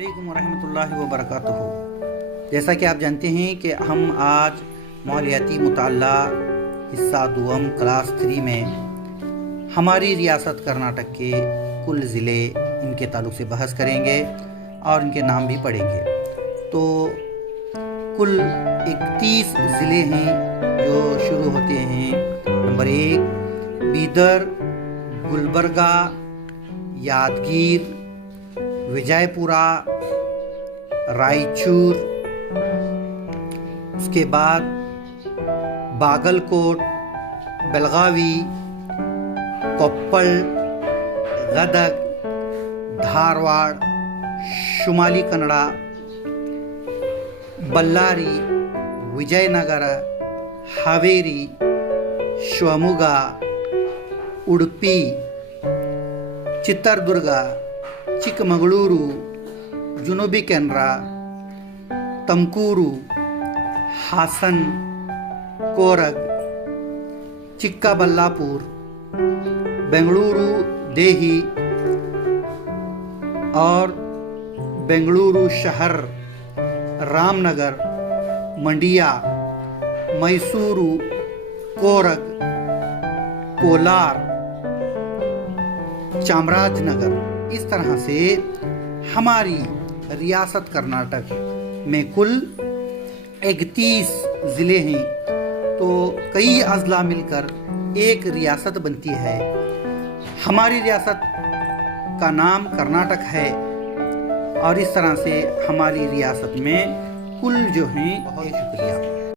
अस्सलामुअलैकुम वरहमतुल्लाहि वबरकातुहू। जैसा कि आप जानते हैं कि हम आज मालियाती मुताल्ला हिस्सा दुआम क्लास 3 में हमारी रियासत कर्नाटक के कुल ज़िले इनके ताल्लुक़ से बहस करेंगे और इनके नाम भी पढ़ेंगे। तो कुल 31 ज़िले हैं जो शुरू होते हैं। नंबर 1 बीदर, गुलबर्गा, यादगीर, विजयपुरा, रायचूर, उसके बाद बागलकोट, बेलगावी, कोप्पल, गदग, धारवाड़, शुमाली कन्नड़ा, बल्लारी, विजयनगर, हावेरी, शिवमोगा, उडुपी, चित्रदुर्गा, चिकमगलूरू, जुनूबी केनरा, तमकूरू, हासन, कोरग, चिक्काबल्लापुर, बेंगलुरु देही और बेंगलुरु शहर, रामनगर, मंडिया, मैसूरू, कोरग, कोलार, चामराजनगर। इस तरह से हमारी रियासत कर्नाटक में कुल 31 ज़िले हैं। तो कई अज़ला मिलकर एक रियासत बनती है। हमारी रियासत का नाम कर्नाटक है और इस तरह से हमारी रियासत में कुल जो हैं। बहुत शुक्रिया।